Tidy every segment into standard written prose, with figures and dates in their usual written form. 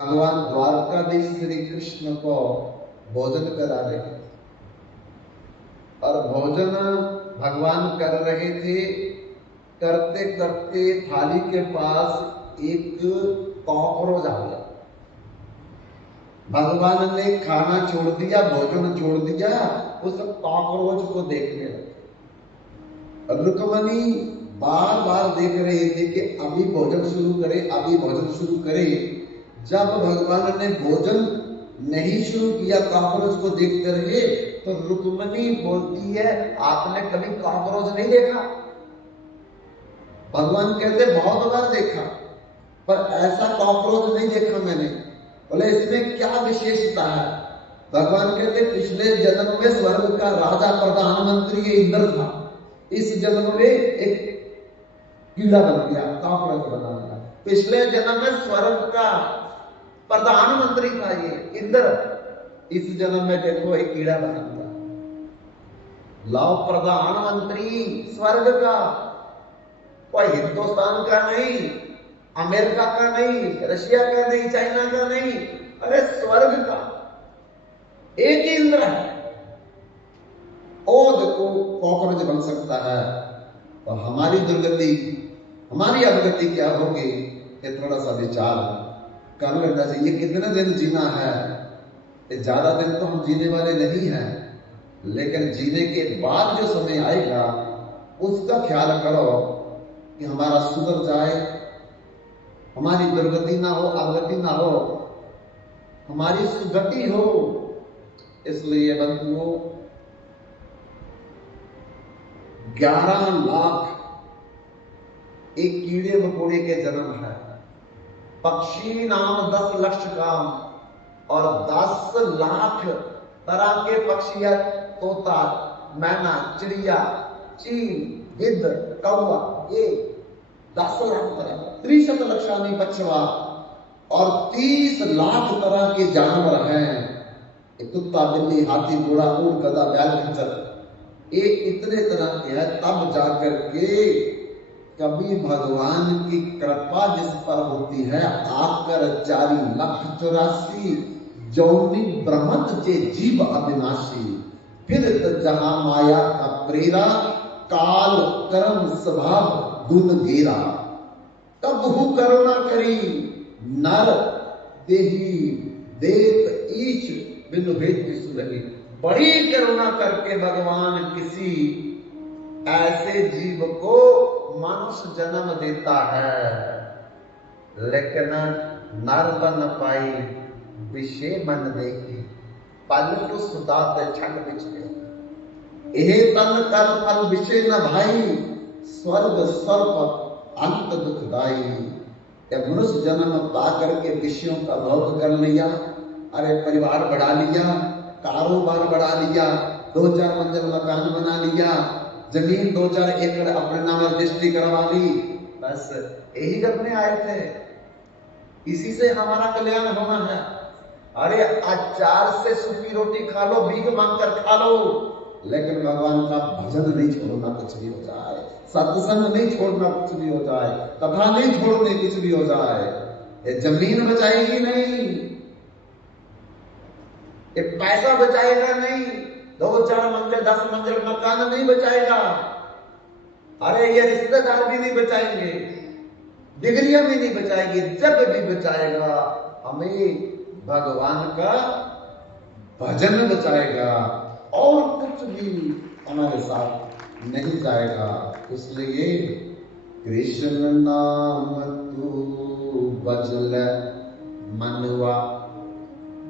भगवान द्वारकाधीश श्री कृष्ण को भोजन करा रहे थे और भोजन भगवान कर रहे थे। करते करते थाली के पास एक कॉकरोच आ गया। भगवान ने खाना छोड़ दिया, भोजन छोड़ दिया, उस कॉकरोच को देखने लगे। रुक्मणी बार बार देख रहे थे कि अभी भोजन शुरू करे, अभी भोजन शुरू करे। जब भगवान ने भोजन नहीं शुरू किया, कॉकरोच को देखते रहे, तो रुक्मणी बोलती है, आपने कभी कॉकरोच नहीं देखा? भगवान कहते बहुत बार देखा, पर ऐसा कॉकरोच नहीं देखा मैंने। बोले इसमें क्या विशेषता है? भगवान कहते पिछले जन्म में स्वर्ग का राजा प्रधानमंत्री ये इंद्र था, इस जन्म में एक कीड़ा बन गया, कॉकरोच बना गया। पिछले जन्म में स्वर्ग का प्रधानमंत्री था ये इंद्र, इस जन्म में देखो एक कीड़ा बना गया। लाओ, प्रधानमंत्री स्वर्ग का, कोई हिंदुस्तान का नहीं, अमेरिका का नहीं, रशिया का नहीं, चाइना का नहीं, अरे स्वर्ग का एक ही इंद्र है। और देखो कॉकरोच बन सकता है, और हमारी दुर्गति, हमारी अवगति क्या होगी, ये थोड़ा सा विचार कर लेना चाहिए। कितने दिन जीना है? ज्यादा दिन तो हम जीने वाले नहीं हैं, लेकिन जीने के बाद जो समय आएगा उसका ख्याल करो कि हमारा सुधर जाए, हमारी दुर्गति ना हो, अवगति ना हो, हमारी सुगति हो। इसलिए बंधुओं, 11 लाख एक कीड़े मकोड़े के जन्म है। पक्षी नाम 10 लक्ष काम, और 10 लाख तरह के पक्षी है। तोता, मैना, चिड़िया, चील, गिद्ध, कौवा, ये 10 लाख तरह, 63 लक्षानी पक्षवा, और 30 लाख तरह के जानवर हैं। कुत्ता, बिल्ली, हाथी, घोड़ा, ऊंट, गधा, बैल, खच्चर, ये इतने तरह के हैं। तब जाकर के कभी भगवान की कृपा जिस पर होती है, आकर 4,84,000 जौनी ब्रह्मत जे जीव अविनाशी, फिर जहां माया का प्रेरा, काल कर्म स्वभाव गुण गेरा, तब हु करुणा करी नर देही देख ईच बिनु भेद सुरही। बड़ी करुणा करके भगवान किसी ऐसे जीव को मनुष्य जन्म देता है, लेकिन नर बन पाई विषय मन देखी, पलटू सुदात छठ बिछे। एह तन कर फल विषय न भाई, स्वर्ग सर्प अंत दुखदाई। मनुष्य जन्म पा करके विषयों का भोग कर लिया, अरे परिवार बढ़ा लिया, कारोबार बढ़ा लिया, 2-4 मंजिल मकान बना लिया, जमीन 2-4 एकड़ अपने नाम रजिस्ट्री करवा ली, बस यही करने आए थे, इसी से हमारा कल्याण होना है। अरे अचार से सूखी रोटी खा लो, भीख मांग कर खा लो, लेकिन भगवान का भजन नहीं छोड़ना कुछ भी हो जाए, सत्संग नहीं छोड़ना कुछ भी हो जाए, कथा नहीं छोड़नी कुछ भी हो जाए, ये जमीन बचाएगी नहीं, ये पैसा बचाएगा नहीं, 2-4 मंजिल 10 मंजिल मकान नहीं बचाएगा, अरे ये रिश्तेदार भी नहीं बचाएंगे, डिग्रियां भी नहीं बचाएंगी। जब भी बचाएगा हमें भगवान का भजन बचाएगा, और कुछ भी हमारे साथ नहीं जाएगा। इसलिए कृष्ण नाम तू बजल मनवा,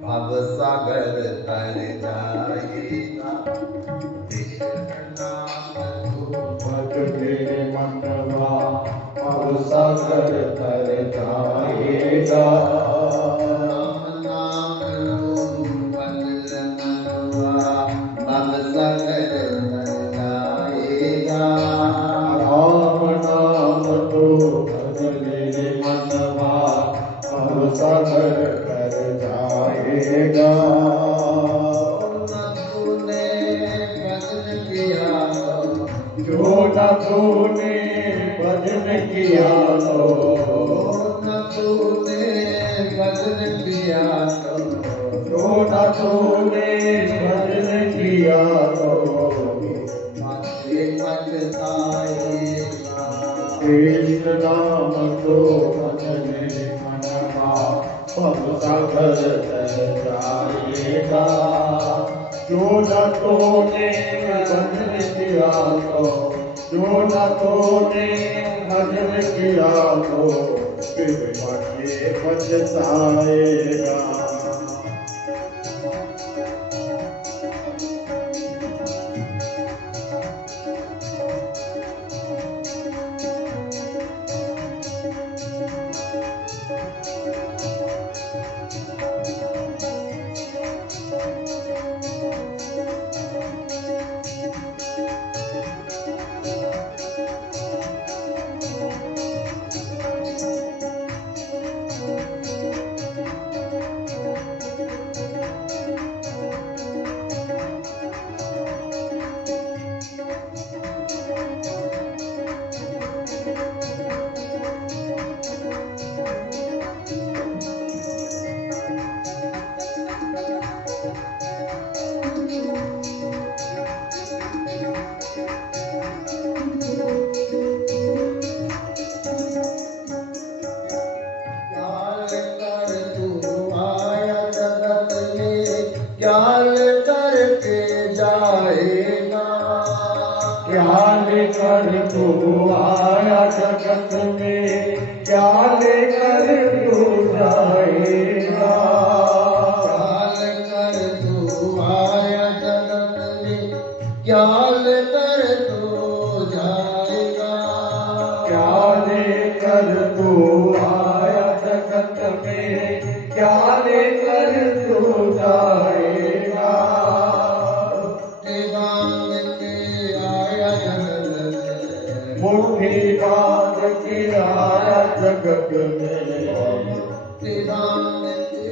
भव सागर तर जाएगा। कृष्ण नाम तू भजले मनवा, भव सागर तर जाएगा। राम नाम तो भजले मनवा, भव सागर तर जाएगा। जो न तूने भजन किया तो, न तूने भजन किया तो जो न तूने भजन किया तो पाछे पछताएगा। कृष्ण नाम तो भजन मनमा पग सागर तर जाएगा। जो न तूने भजन किया तो जो न तूने भजन किया तो फिर पाछे पछताएगा। ख्याल करके जाएगा। क्या लेकर तू आया जगत में, क्या लेकर तू जाएगा। ख्याल कर तू आया जगत में, ख्याल कर तू जाएगा। क्या लेकर तू आया जगत में, क्या लेकर तू जाएगा। मुट्ठी बांध के आया जगत मुट्ठी बांध के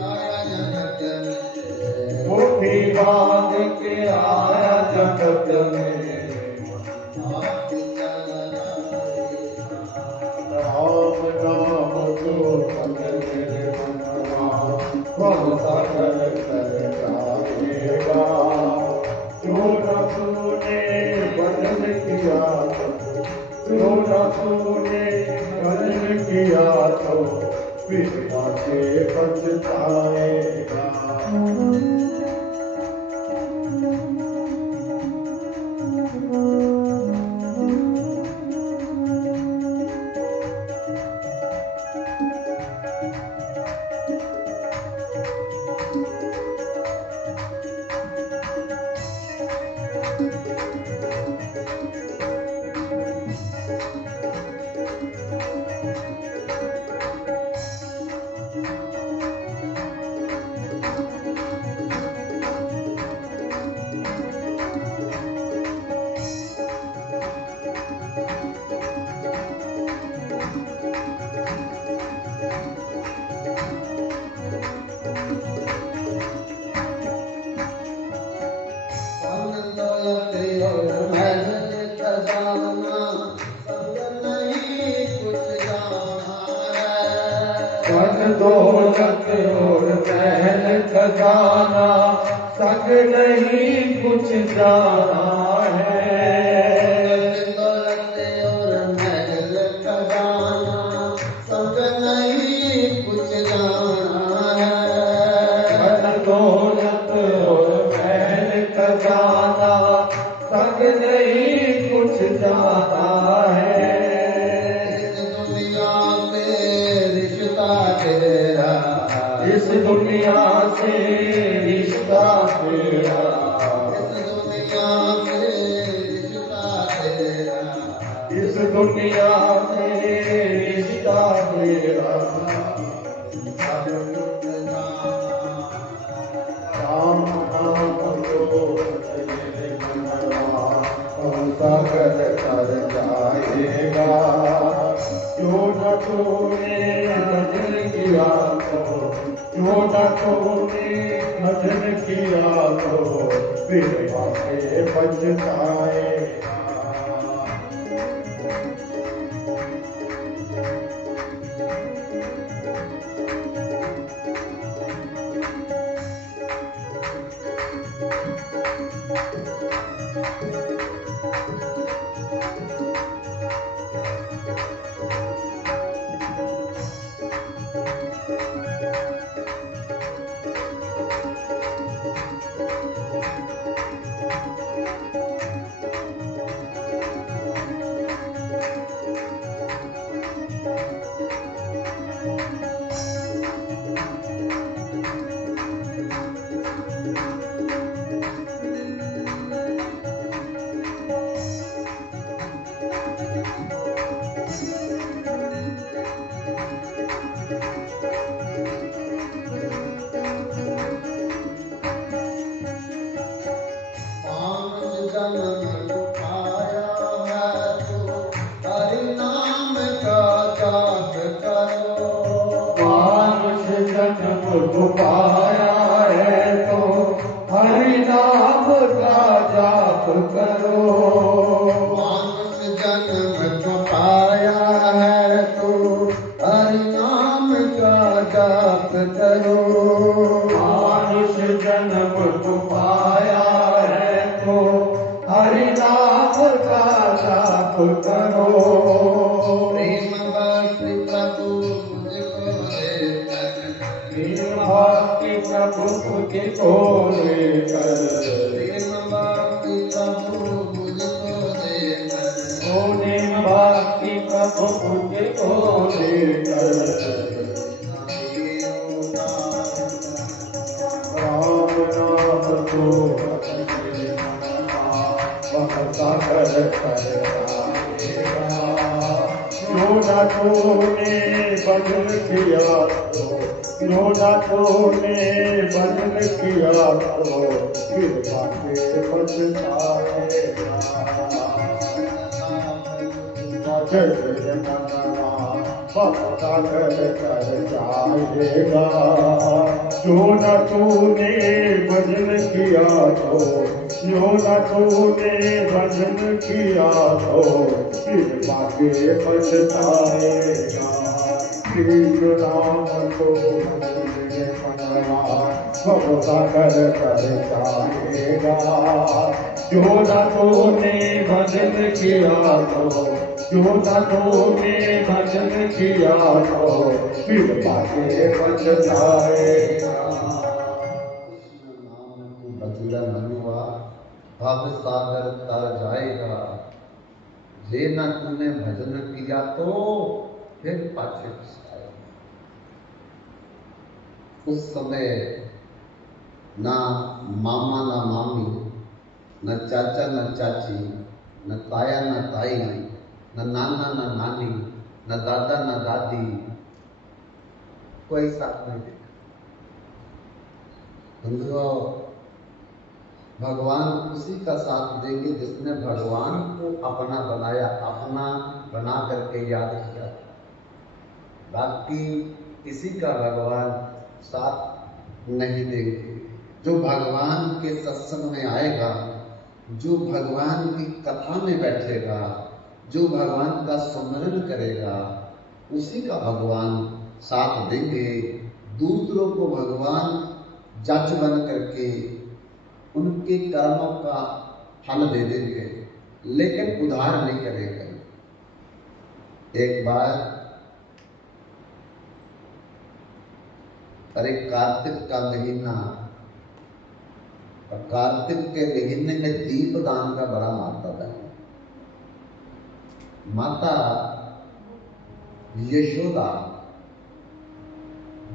आया जगत में, मुट्ठी बांध के आया जगत में। राम नाम तो भजन मनवा पग सागर तर जाएगा। जो न तूने भजन किया तो जो न तूने भजन किया तो फिर पाछे पछताएगा। धन दौलत और महल खजाना संग नहीं कुछ जाना है। दौलत और महल खजाना संग नहीं कुछ जाना है। धन दौलत और महल खजाना संग नहीं कुछ जाना है। इस दुनिया से रिश्ता तेरा, इस दुनिया से रिश्ता तेरा, इस दुनिया से रिश्ता तेरा। राम नाम लो सागर तर जाएगा। जो न तूने भजन किया तो जो न तूने भजन किया तो फिर पाछे पछताएगा। को पाया है तो हरि नाम का जाप करो। मानुष जन्म को पाया है तो हरि नाम का जाप करो। मानुष जन्म को पाया है तो हरि नाम का जाप करो। प्रेम भक्ति प्रभु मुझको देकर, प्रेम भक्ति प्रभु मुझको देकर, प्रेम भक्ति प्रभु मुझको देकर, प्रेम भक्ति प्रभु मुझको देकर, राम नाम को बहता कर योना तूने भजन किया तो, योना तूने भजन किया तो फिर बातें पछताएगा। भक्ता कर जाएगा। जो न तूने भजन किया तो, जो न तूने भजन किया तो फिर बागे पछताएगा। कृष्ण नाम को भक्ता कर जाएगा। जो न तूने भजन किया तो, जो न तूने भजन किया तो फिर बागे पछताएगा। कृष्ण नाम को बदला मनुआ भव सागर तर जाएगा। जे न तूने भजन किया तो फिर पाछे पछताएगा। उस समय ना मामा ना मामी, न चाचा न चाची, न ताया न ताई, न नाना न नानी, न दादा न दादी, कोई साथ नहीं देखा। बंधुओं, भगवान उसी का साथ देंगे जिसने भगवान को अपना बनाया, अपना बना करके याद किया। बाकी किसी का भगवान साथ नहीं देंगे। जो भगवान के सत्संग में आएगा, जो भगवान की कथा में बैठेगा, जो भगवान का स्मरण करेगा, उसी का भगवान साथ देंगे। दूसरों को भगवान जज बन करके उनके कर्मों का फल दे देंगे, लेकिन उधार नहीं करेंगे। एक बार अरे कार्तिक का महीना, और कार्तिक के महीने में दीपदान का बड़ा महत्व है। माता यशोदा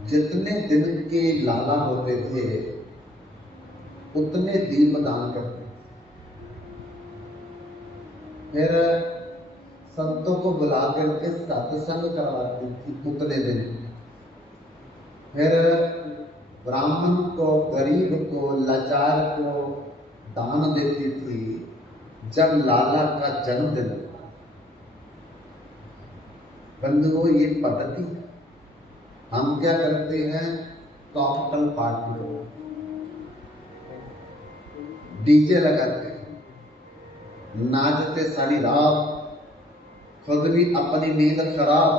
जितने दिन के लाला होते थे उतने दीपदान करते। फिर संतों को बुला करके सत्संग करवाती थी उतने दिन। फिर ब्राह्मण को, गरीब को, लाचार को दान देती थी। जब लाला का जन्मदिन होता, बंधुओं ये पद्धति है। हम क्या करते हैं, कॉकटेल पार्टी को डीजे लगाते हैं, नाचते सारी रात, खुद भी अपनी नींद खराब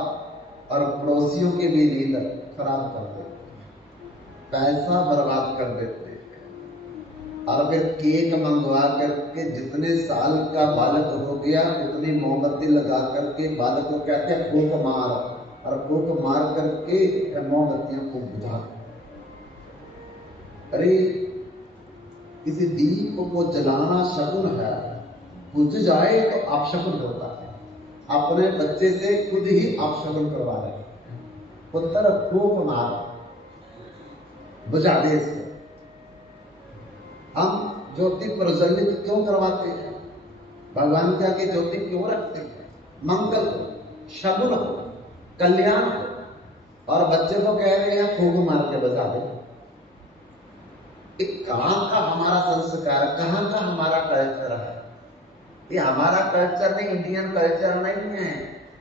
और पड़ोसियों की भी नींद खराब कर देते, पैसा बर्बाद कर देते। और फिर केक मंगवा करके जितने साल का बालक हो गया उतनी मोमबत्ती लगा करके बालक को कहते हैं फूंक मार, और फूंक मार करके मोमबत्तियां खूब बुझा। अरे किसी दीप को जलाना शगुन है, बुझ जाए तो अपशगुन होता है। अपने बच्चे से खुद ही अपशगुन करवा रहे, पुत्र फूंक मार, बुझा दे इसको। हम ज्योति प्रज्वलित क्यों करवाते हैं, भगवान के आगे ज्योति क्यों रखते हैं? मंगल हो, शगुन हो, कल्याण हो, और बच्चे को कह रहे हैं फूंक मार के बजा दे। कहां का हमारा संस्कार, कहां का हमारा कल्चर है? ये हमारा कल्चर नहीं, इंडियन कल्चर नहीं है,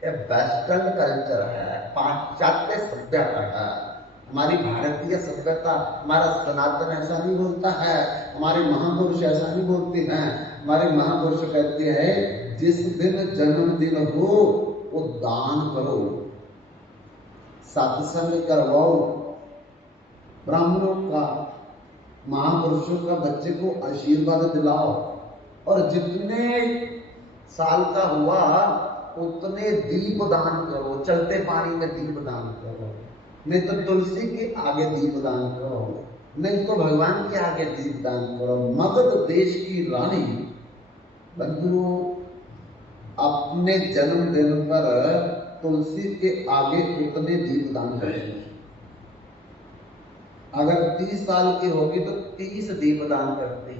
ये वेस्टर्न कल्चर है, पाश्चात्य सभ्यता है। हमारी भारतीय सभ्यता, हमारा सनातन ऐसा नहीं बोलता है, हमारे महापुरुष ऐसा नहीं बोलते हैं। हमारे महापुरुष कहते हैं जिस दिन जन्मदिन हो वो दान करो, सत्संग करवाओ, ब्राह्मणों का, महापुरुषों का बच्चे को आशीर्वाद दिलाओ, और जितने साल का हुआ उतने दीप दान करो, चलते पानी में दीप दान करो, नहीं तो तुलसी के आगे दीप दान करो, नहीं तो भगवान के आगे दीप दान करो। मगध देश की रानी बंधुओं अपने जन्मदिन पर तुलसी के आगे उतने दीप दान करेंगे। अगर 30 साल की होगी तो 30 दीप दान करती,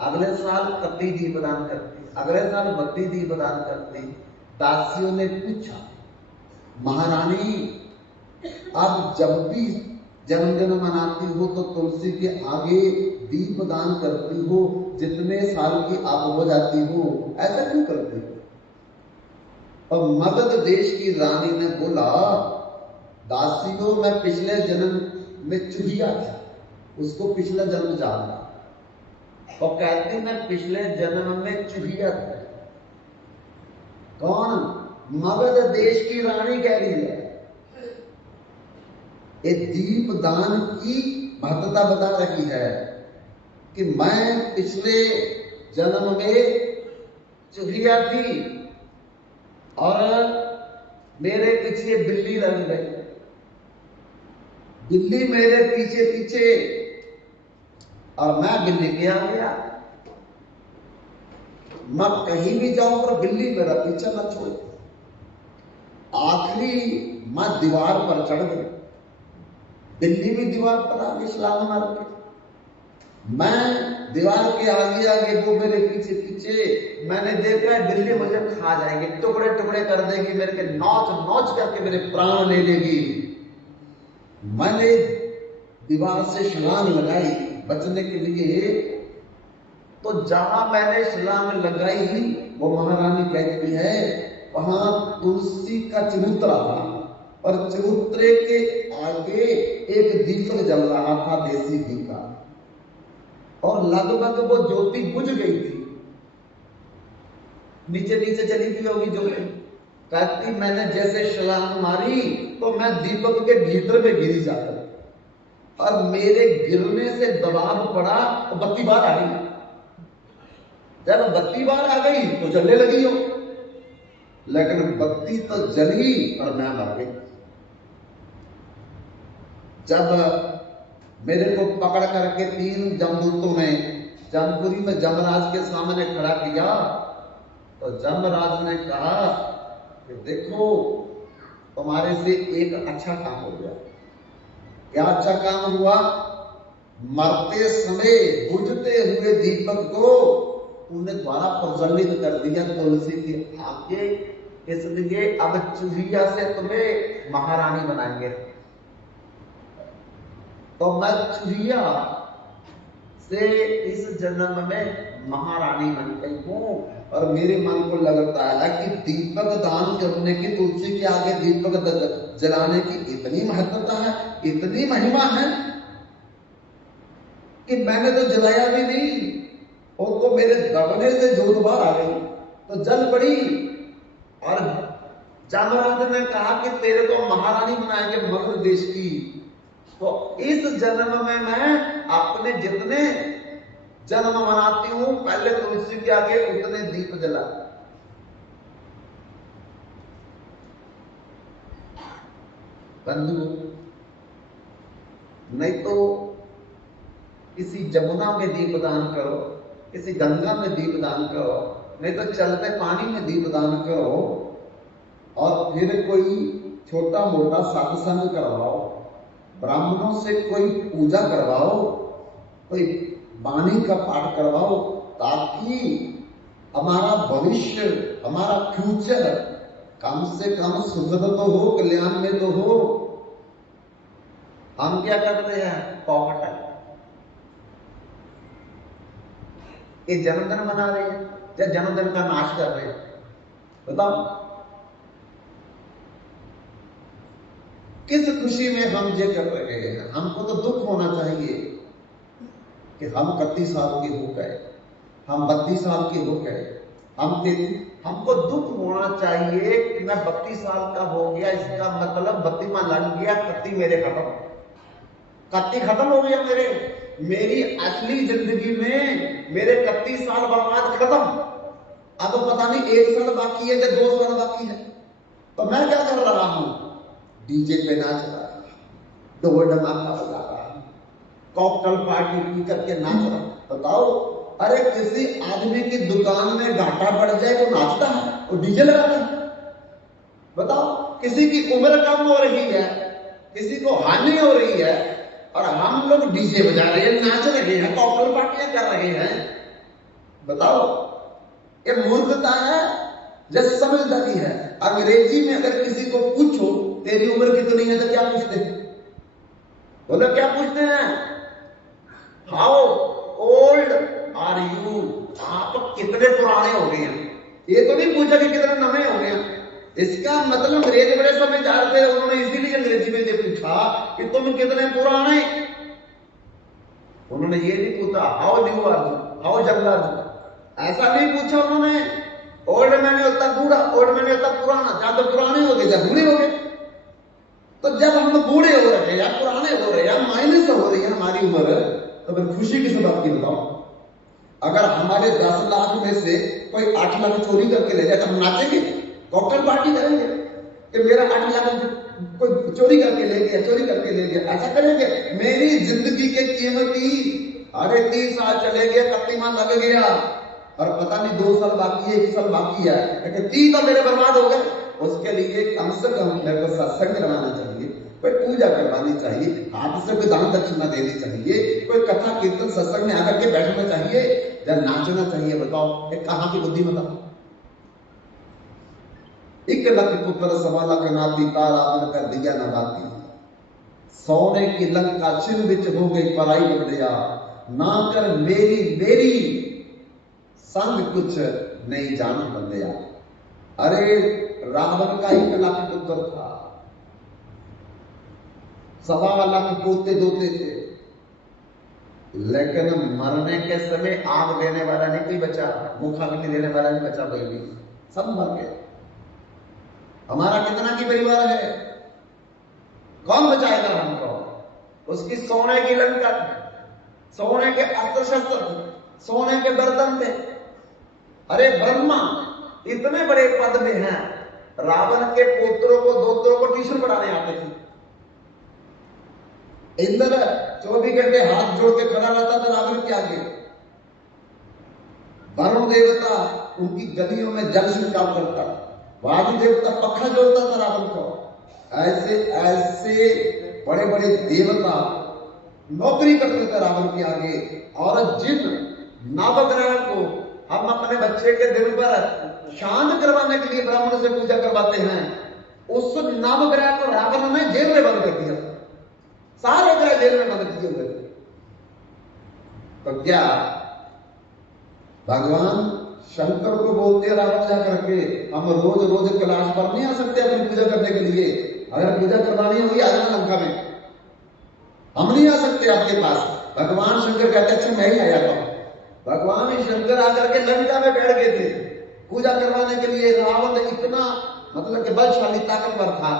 अगले साल 31 दीप दान करती, अगले साल 32 दीप दान करती। दासियों ने पूछा, महारानी आप जब भी जन्मदिन मनाती हो तो तुलसी के आगे दीप दान करती हो, जितने साल की आप हो जाती हो ऐसा क्यों करती हो? और मगध देश की रानी ने बोला, दासियों मैं पिछले जन्म में चूहिया था, उसको पिछला जन्म जाना, और कहती मैं पिछले जन्म में चूहिया था। कौन? मगध देश की रानी कह रही है। ये दीप दान की महत्ता बता रही है कि मैं पिछले जन्म में चूहिया थी और मेरे पीछे बिल्ली रंग गई, बिल्ली मेरे पीछे पीछे और मैं बिल्ली के आ गया। मैं कहीं भी जाऊं पर बिल्ली मेरा पीछा न छोड़े। आखिरी मैं दीवार पर चढ़ गई, बिल्ली भी दीवार पर आ गई छलांग मार के, मैं दीवार के आगे आगे, वो मेरे पीछे पीछे। मैंने देखा है बिल्ली मुझे खा जाएगी, टुकड़े टुकड़े कर देगी, मेरे के नौच नौच करके मेरे प्राण ले लेगी। मैंने दीवार से छलांग लगाई बचने के लिए, तो जहां मैंने छलांग लगाई वो महारानी कहती है वहां तुलसी का चबूतरा था, और चबूतरे के आगे एक दीपक जल रहा था देसी घी का, और लगभग वो ज्योति बुझ गई थी, नीचे नीचे चली गई होगी ज्योति। कहती मैंने जैसे छलांग मारी तो मैं दीपक के भीतर में गिरी जाकर, और मेरे गिरने से दबाव पड़ा तो बत्ती बाहर आ गई। जब बत्ती बाहर आ गई तो जलने लगी हो, लेकिन बत्ती तो जली और मैं मर गई। जब मेरे को पकड़ करके 3 जमदूतों ने जमपुरी में जमराज के सामने खड़ा किया, तो जमराज ने कहा कि देखो तुम्हारे से एक अच्छा काम हो गया। क्या अच्छा काम हुआ? मरते समय बुझते हुए दीपक को तूने द्वारा प्रज्वलित कर दिया तुलसी के आगे, इसलिए अब चूहिया से तुम्हें महारानी बनाएंगे। तो मैं चूहिया से इस जन्म में महारानी बन गई हूं, और मेरे मन को लगता है कि दीपक दान करने की, तुलसी के आगे दीपक जलाने की इतनी महत्वता है, इतनी महिमा है कि मैंने तो जलाया भी नहीं, और तो मेरे दबने से जोत बाहर आ गई तो जल पड़ी। और जामराज ने कहा कि तेरे को महारानी बनाएंगे मगध देश की। तो इस जन्म में मैं अपने जितने जन्म मनाती हूं पहले तुलसी के आगे उतने दीप जला। बंधु, नहीं तो किसी जमुना में दीप दान करो, किसी गंगा में दीप दान करो, नहीं तो चलते पानी में दीप दान करो, और फिर कोई छोटा मोटा सत्संग करवाओ, ब्राह्मणों से कोई पूजा करवाओ, कोई वाणी का पाठ करवाओ, ताकि हमारा भविष्य, हमारा फ्यूचर कम से कम सुखद तो हो, कल्याण में तो हो। हम क्या करते हैं? पॉकेट, ये जन्मदिन मना रहे हैं या जन्मदिन का नाश कर रहे हैं? बताओ। किस खुशी में हम ये कर रहे हैं? हमको तो दुख होना चाहिए कि हम 31 साल के हो गए, हम 32 साल के हो गए, हमको दुख होना चाहिए कि मैं 32 साल का हो गया, इसका मतलब 32वां लग गया, 31 मेरे खत्म, 31 खत्म हो गया मेरी असली जिंदगी में मेरे 31 साल बर्बाद खत्म। अब पता नहीं 1 साल बाकी है या 2 साल बाकी है। तो मैं क्या कर रहा हूं? डीजे पे नाच रहा, ढोल ढमाका बजा रहा, कॉकटेल पार्टी पी करके नाच रहा। बताओ, अरे किसी आदमी की दुकान में घाटा पड़ जाए तो नाचता है, वो डीजे लगाता है। बताओ, किसी की उम्र कम हो रही है, किसी को हानि हो रही है, और हम लोग डीजे बजा रहे हैं, नाच रहे हैं, कॉकटेल पार्टियां कर रहे हैं। बताओ, ये मूर्खता है या समझदारी है? अंग्रेजी में अगर किसी को पूछो तेरी उम्र कितनी है तो क्या पूछते हैं? बोलो क्या पूछते हैं? How old are you? आप कितने पुराने हो गए हैं। ये तो नहीं पूछा कि कितने नए हो गए हैं। इसका मतलब अंग्रेज बड़े समझदार थे, उन्होंने इसीलिए अंग्रेजी में ये पूछा कि तुम कितने पुराने। उन्होंने ये नहीं पूछा how new are you, how young are you, ऐसा नहीं पूछा उन्होंने। ओल्ड मैंने होता बूढ़ा, ओल्ड मैंने होता पुराना, या तो पुराने हो गए या बूढ़े हो गए। तो जब हम बूढ़े हो रहे हैं या पुराने हो रहे हैं या माइनस हो रही है हमारी उम्र, तो फिर खुशी किस बात की बताओ? अगर हमारे 10 लाख में से कोई 8 लाख चोरी करके ले जाए तो हम नाचेंगे, कॉकटेल पार्टी करेंगे कि मेरा 8 लाख कोई चोरी करके ले गया, चोरी करके ले गया, ऐसा करेंगे? मेरी जिंदगी के कीमती, अरे 30 साल चले गए, 31वां लग गया, और पता नहीं 2 साल बाकी है, 1 साल बाकी है, लेकिन 30 तो मेरे बर्बाद हो गए। उसके लिए कम से कम मेरे को सत्संग करवाना चाहिए, कोई पूजा करवानी चाहिए, हाथ से कोई दान दक्षिणा देनी चाहिए, कोई कथा कीर्तन सत्संग में आकर के बैठना चाहिए या नाचना चाहिए। बताओ, ये कहां की बुद्धिमता? 1 लाख पुत्र 1.25 लाख नाती, तारा बन कर दिया न बाती, सोने की लंका छिन बिच हो गई पराई बंदिया, ना कर मेरी मेरी संग कुछ नहीं जान बंदिया। अरे रावण का 1 लाख पुत्र था, 1.25 लाख पोते दोते थे, लेकिन मरने के समय आग देने वाला नहीं कोई बचा, मुखाग्नि देने वाला नहीं बचा, कोई भी, सब मर गए। हमारा कितना की परिवार है, कौन बचाएगा हमको? उसकी सोने की लंका, सोने के अस्त्र शस्त्र, सोने के बर्तन थे। अरे ब्रह्मा इतने बड़े पद में हैं, रावण के पुत्रों को दोत्रों को ट्यूशन पढ़ाने आते थे। इंद्र 24 घंटे हाथ जोड़ के खड़ा रहता था रावण के आगे। वरुण देवता उनकी गलियों में जल छिड़काव करता, वायु देवता पखा जोड़ता था रावण को। ऐसे ऐसे बड़े बड़े देवता नौकरी करते थे रावण के आगे। और जिन नवग्रह को हम अपने बच्चे के दिन पर शांत करवाने के लिए ब्राह्मण से पूजा करवाते हैं, उस नवग्रह को रावण ने जेल में बंद कर दिया, सारे ग्रह जेल में बंद किए हुए। तो क्या भगवान शंकर को बोलते रावण जाकर के हम रोज रोज कैलाश पर नहीं आ सकते अपनी पूजा करने के लिए? अगर पूजा करवानी होगी आ जाना लंका में, हम नहीं आ सकते आपके पास। भगवान शंकर कहते अच्छा मैं ही आ जाता हूं। भगवान शंकर आकर के लंका में बैठ गए थे पूजा करवाने के लिए। रावण इतना मतलब कि बलशाली ताकतवर था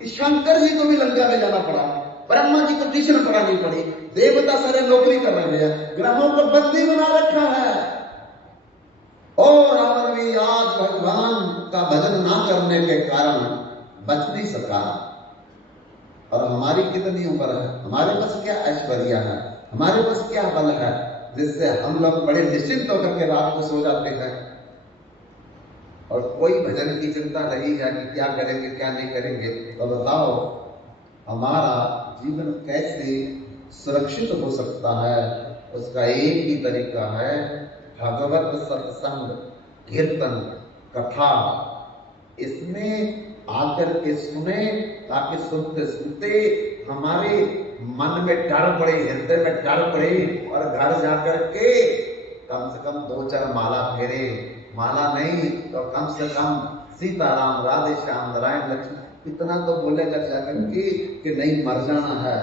कि शंकर जी को भी लंका में जाना पड़ा, ब्रह्मा जी को ट्यूशन पढ़ानी पड़ी, देवता सारे नौकरी कर रहे हैं, ग्रहों को बंदी बना रखा है। और रावण भी आज भगवान का भजन ना करने के कारण बच नहीं सका। और हमारी कितनी उम्र है, हमारे पास क्या ऐश्वर्य है, हमारे पास क्या बल है जिससे हम लोग बड़े निश्चिंत होकर के रात को सो जाते हैं और कोई भजन की चिंता नहीं है कि क्या करेंगे क्या नहीं करेंगे। तो बताओ हमारा जीवन कैसे सुरक्षित हो सकता है? उसका एक ही तरीका है भगवत सत्संग, कीर्तन, कथा। इसमें आकर के सुने ताकि सुनते सुनते हमारे मन में डर पड़े, हृदय में डर पड़े, और घर जाकर के कम से कम 2-4 माला फेरे, माला नहीं तो कम से कम सीताराम, राधे श्याम, नारायण लक्ष्मण इतना तो बोलेगा जाकर कि नहीं मर जाना है,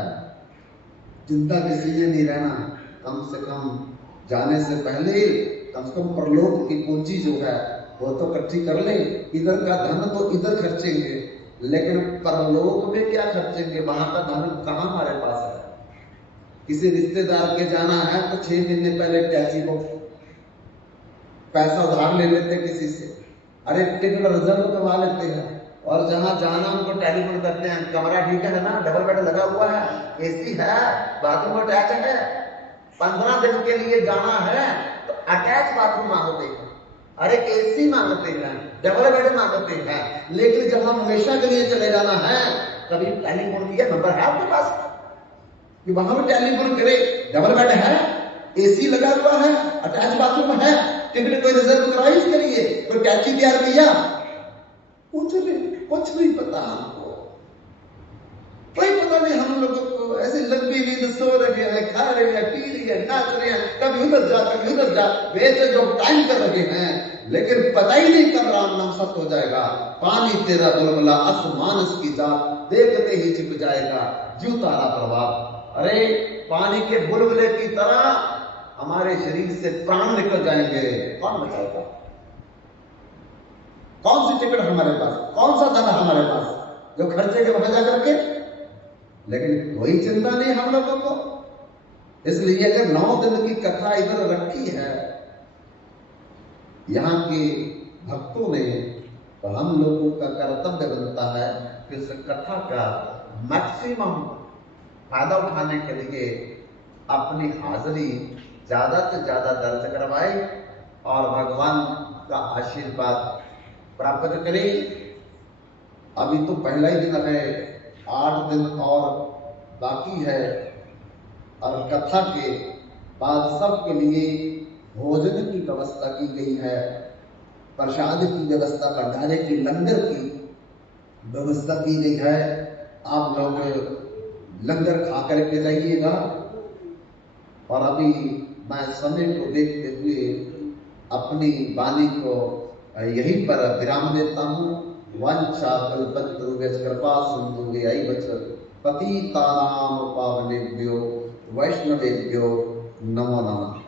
चिंता किसी ने नहीं रहना, कम से कम जाने से पहले कम से कम परलोक की पूंजी जो है वो तो इकट्ठी कर ले। इधर का धन तो इधर खर्चेंगे, लेकिन परलोक में क्या खर्चेंगे? वहां का धन कहाँ हमारे पास है? किसी रिश्तेदार के जाना है तो 6 महीने पहले टैक्सी को पैसा उधार ले लेते किसी से, अरे टिकट रिजर्व करवा लेते हैं, और जहां जाना उनको टेलीफोन करते हैं, कमरा ठीक है ना, डबल बेड लगा हुआ है, एसी है, बाथरूम अटैच है, 15 दिन के लिए जाना है तो अटैच बाथरूम मांगते हैं, अरे एसी मांगते हैं, डबल बेड मांगते हैं। लेकिन जब हम हमेशा के लिए चले जाना है, कभी टेलीफोन किया, नंबर है आपके पास कि वहां भी टेलीफोन करे, डबल बेड है, एसी लगा हुआ है, अटैच बाथरूम है, टिकट कोई रिजर्व करवाई इसके लिए, कोई टैक्सी तैयार किया? कुछ नहीं पता हमको, कोई पता नहीं हम लोगों को। ऐसे लंबी नींद सो रहे हैं, खा रहे हैं, पी रहे हैं, नाच रहे हैं, कभी उधर जा कभी उधर जा, वैसे जो टाइम कर रहे हैं, लेकिन पता ही नहीं कब राम नाम सत्य हो जाएगा। पानी तेरा दुलमला आसमान की जात, देखते ही छिप जाएगा जू तारा प्रभाव। अरे पानी के बुलबुले की तरह हमारे शरीर से प्राण निकल जाएंगे, कौन बचाएगा? कौन सी टिकट हमारे पास, कौन सा धन हमारे पास जो खर्चे के वहां जाकर के? लेकिन कोई चिंता नहीं हम लोगों को। इसलिए अगर 9 दिन की कथा इधर रखी है यहाँ के भक्तों ने, तो हम लोगों का कर्तव्य बनता है कि इस कथा का मैक्सिमम फायदा उठाने के लिए अपनी हाजिरी ज्यादा से ज्यादा दर्ज करवाए और भगवान का आशीर्वाद प्राप्त करें। अभी तो पहला ही दिन है, 8 दिन और बाकी है, और कथा के बाद सबके लिए भोजन की व्यवस्था की गई है, प्रसाद की व्यवस्था, भंडारे की, लंगर की व्यवस्था की गई है। आप लोग लंगर खा करके जाइएगा। और अभी मैं समय को देखते हुए अपनी वाणी को यहीं पर विराम देता हूँ। वंशा कल्पतरुभ्यश्च कृपा सिन्धुभ्यैव च पतितानां पावनेभ्यो वैष्णवेभ्यो नमो नमः।